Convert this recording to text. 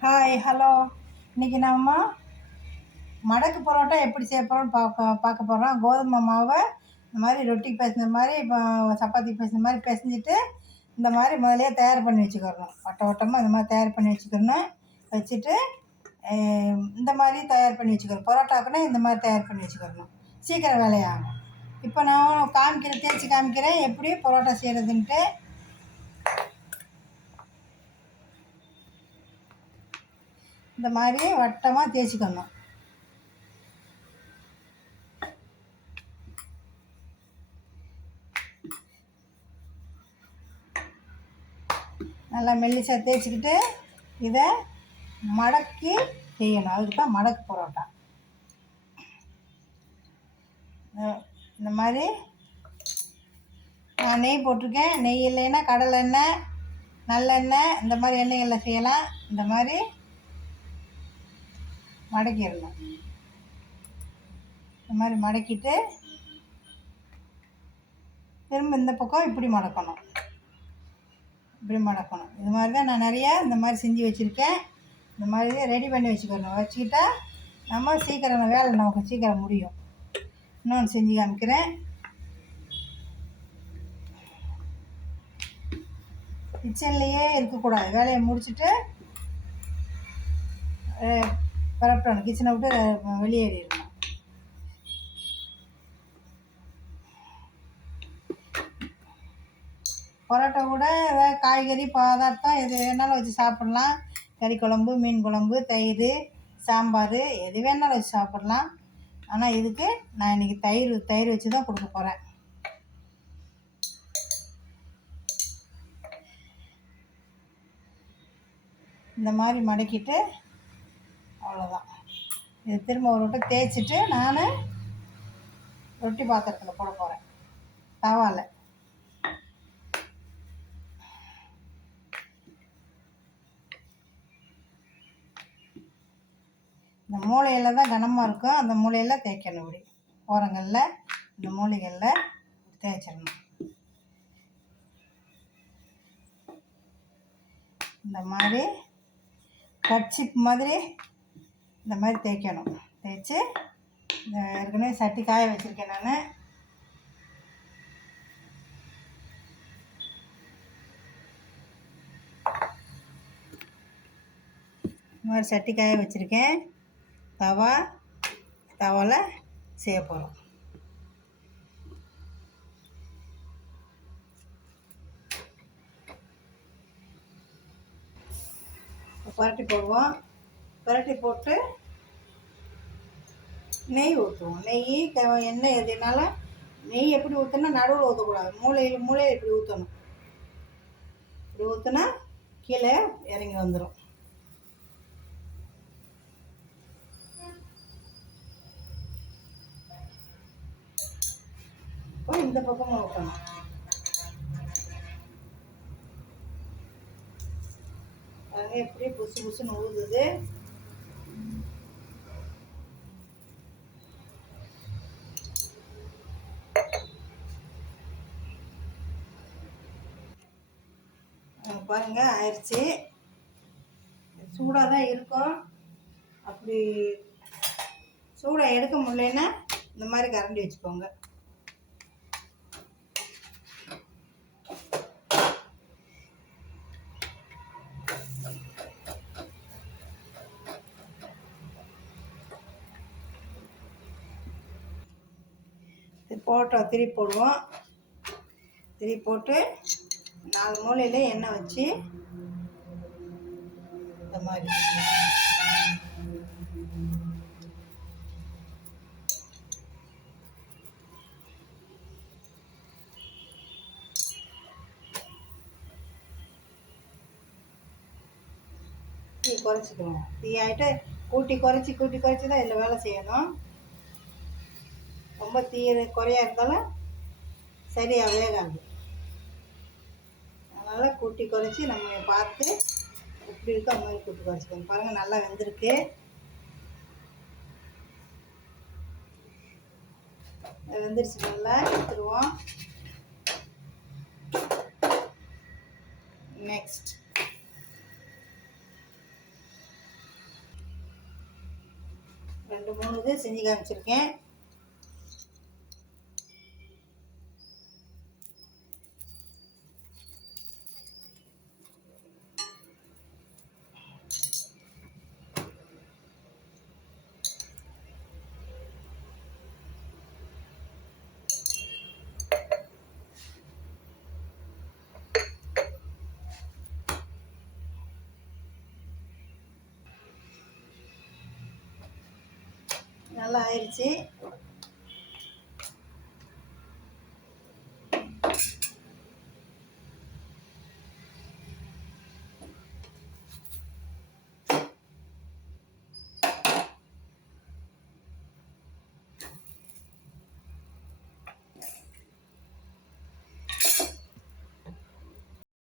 Hi hello இன்றைக்கி நம்ம மடக்கு பரோட்டா எப்படி செய்ய போகிறோம்னு பார்க்க பார்க்க போகிறோம் கோதுமை மாவை இந்த மாதிரி ரொட்டிக்கு பேசுன மாதிரி இப்போ சப்பாத்திக்கு பேசுன மாதிரி பிசைஞ்சிட்டு இந்த மாதிரி முதலே தயார் பண்ணி வச்சுக்கிறணும் வட்ட வட்டமாக இந்த மாதிரி தயார் பண்ணி வச்சுக்கணும். வச்சுட்டு இந்த மாதிரி தயார் பண்ணி வச்சுக்கிறோம் பரோட்டாக்குன்னா இந்த மாதிரி தயார் பண்ணி வச்சுக்கிறணும் சீக்கிரம் வேலையாகும். இப்போ நான் காமிக்கிறேன் தேய்ச்சி காமிக்கிறேன். எப்படி பரோட்டா செய்கிறதுன்ட்டு இந்த மாதிரி வட்டமாக தேய்ச்சிக்கணும். நல்லா மெல்லிசாக தேய்ச்சிக்கிட்டு இதை மடக்கி செய்யணும் அதுக்கு தான் மடக்கு பரோட்டா. இந்த மாதிரி நான் நெய் போட்டிருக்கேன். நெய் இல்லைன்னா கடலை எண்ணெய் நல்லெண்ணெய் இந்த மாதிரி எண்ணெய்களில் செய்யலாம். இந்த மாதிரி மடக்கிடணும் இந்த மாதிரி மடக்கிட்டு திரும்ப இந்த பக்கம் இப்படி மடக்கணும். இப்படி மடக்கணும். இது மாதிரி தான் நான் நிறையா இந்த மாதிரி செஞ்சு வச்சுருக்கேன். இந்த மாதிரி ரெடி பண்ணி வச்சுக்கணும். வச்சுக்கிட்டா நம்ம சீக்கிரம் வேலை நமக்கு சீக்கிரம் முடியும். இன்னொன்று செஞ்சு காமிக்கிறேன். கிச்சன்லேயே இருக்கக்கூடாது. வேலையை முடிச்சுட்டு பரப்பிடணும் கிச்சனை விட்டு வெளியேறிடணும். பரோட்டா கூட காய்கறி பதார்த்தம் எது வேணாலும் வச்சு சாப்பிட்லாம். கறி குழம்பு மீன் குழம்பு தயிர் சாம்பார் எது வேணாலும் வச்சு சாப்பிட்லாம். ஆனால் இதுக்கு நான் இன்றைக்கி தயிர் தயிர் வச்சு தான் கொடுக்க போகிறேன் இந்த மாதிரி மடக்கிட்டு அவ்வளோதான் இது திரும்ப ஒரு விட்டு தேய்ச்சிட்டு நான் ரொட்டி பாத்திரத்தில் போட போகிறேன் தவால இந்த மூளையில் தான் கனமாக இருக்கும் அந்த மூளையில் தேய்க்கணும் இப்படி. ஓரங்களில் இந்த மூளைகளில் தேய்ச்சிடணும். இந்த மாதிரி கட்சிப் மாதிரி இந்த மாதிரி தேய்க்கணும். தேய்ச்சி இந்த ஏற்கனவே சட்டி காய வச்சுருக்கேன் நான். இந்த மாதிரி சட்டி காய வச்சுருக்கேன். தவா தவாவில் செய்ய போகிறோம் புரட்டி போடுவோம். புரட்டி போட்டு நெய் ஊற்றுவோம் நெய் எண்ணெய் எதுனால நெய் எப்படி ஊற்றுனா நடுவில் ஊற்றக்கூடாது மூளையில் மூளையில் இப்படி ஊற்றணும் இப்படி ஊற்றுனா கீழே இறங்கி வந்துடும் இப்போ இந்த பக்கமும் ஊற்றணும் எப்படி புசு புசுன்னு ஊதுது பாருங்க ஆயிடுச்சு. சூடாக தான் இருக்கும். அப்படி சூடாக எடுக்க முடியலன்னா இந்த மாதிரி கரண்டி வச்சுக்கோங்க. போட்டோம் திருப்பி போடுவோம். திருப்பி போட்டு நாலு மூலையில் எண்ணெய் வச்சு இந்த மாதிரி. தீ குறைச்சிக்கணும். தீ ஆகிட்டு கூட்டி குறைச்சி கூட்டி குறைச்சி தான் இதில் வேலை செய்யணும். ரொம்ப தீ குறையா இருந்தாலும் சரியாக வேகாது. அதனால் கூட்டி குறைச்சி நம்ம பார்த்து எப்படி இருக்கோ அந்த மாதிரி கூட்டி குறைச்சிக்கணும் பாருங்கள் நல்லா வெந்திருக்கு. வெந்துருச்சு நல்லா எடுத்துருவோம். நெக்ஸ்ட் ரெண்டு மூணு இது செஞ்சு காமிச்சிருக்கேன். நல்லா ஆயிடுச்சு